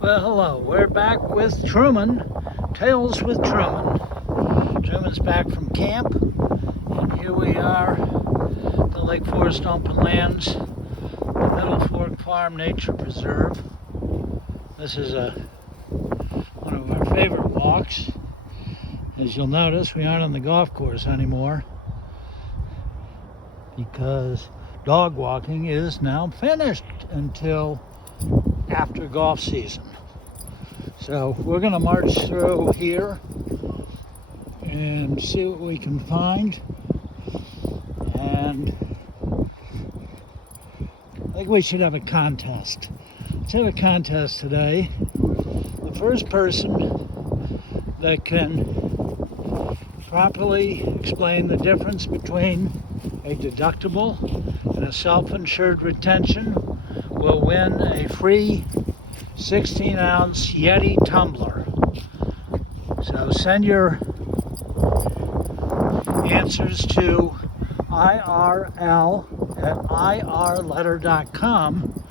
Well, hello. We're back with Truman, Tales with Truman. Truman's back from camp, and here we are, the Lake Forest Open Lands, the Middle Fork Farm Nature Preserve. This is one of our favorite walks. As you'll notice, we aren't on the golf course anymore because dog walking is now finished until after golf season. So we're going to march through here and see what we can find. And I think we should have a contest. Let's have a contest today. The first person that can properly explain the difference between a deductible and a self-insured retention will win a free 16-ounce Yeti tumbler. So send your answers to irl@irletter.com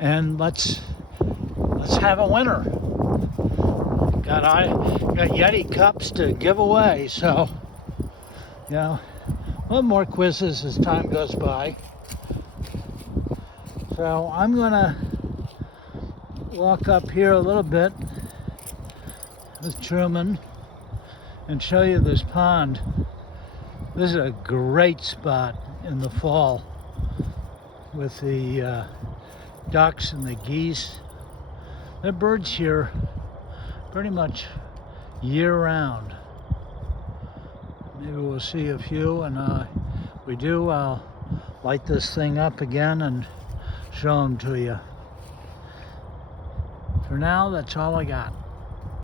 and let's have a winner. Got Yeti cups to give away, so a little more quizzes as time goes by. So I'm gonna walk up here a little bit with Truman and show you this pond. This is a great spot in the fall with the ducks and the geese. There are birds here pretty much year-round. Maybe we'll see a few, and if we do, I'll light this thing up again and show them to you. For now, that's all I got.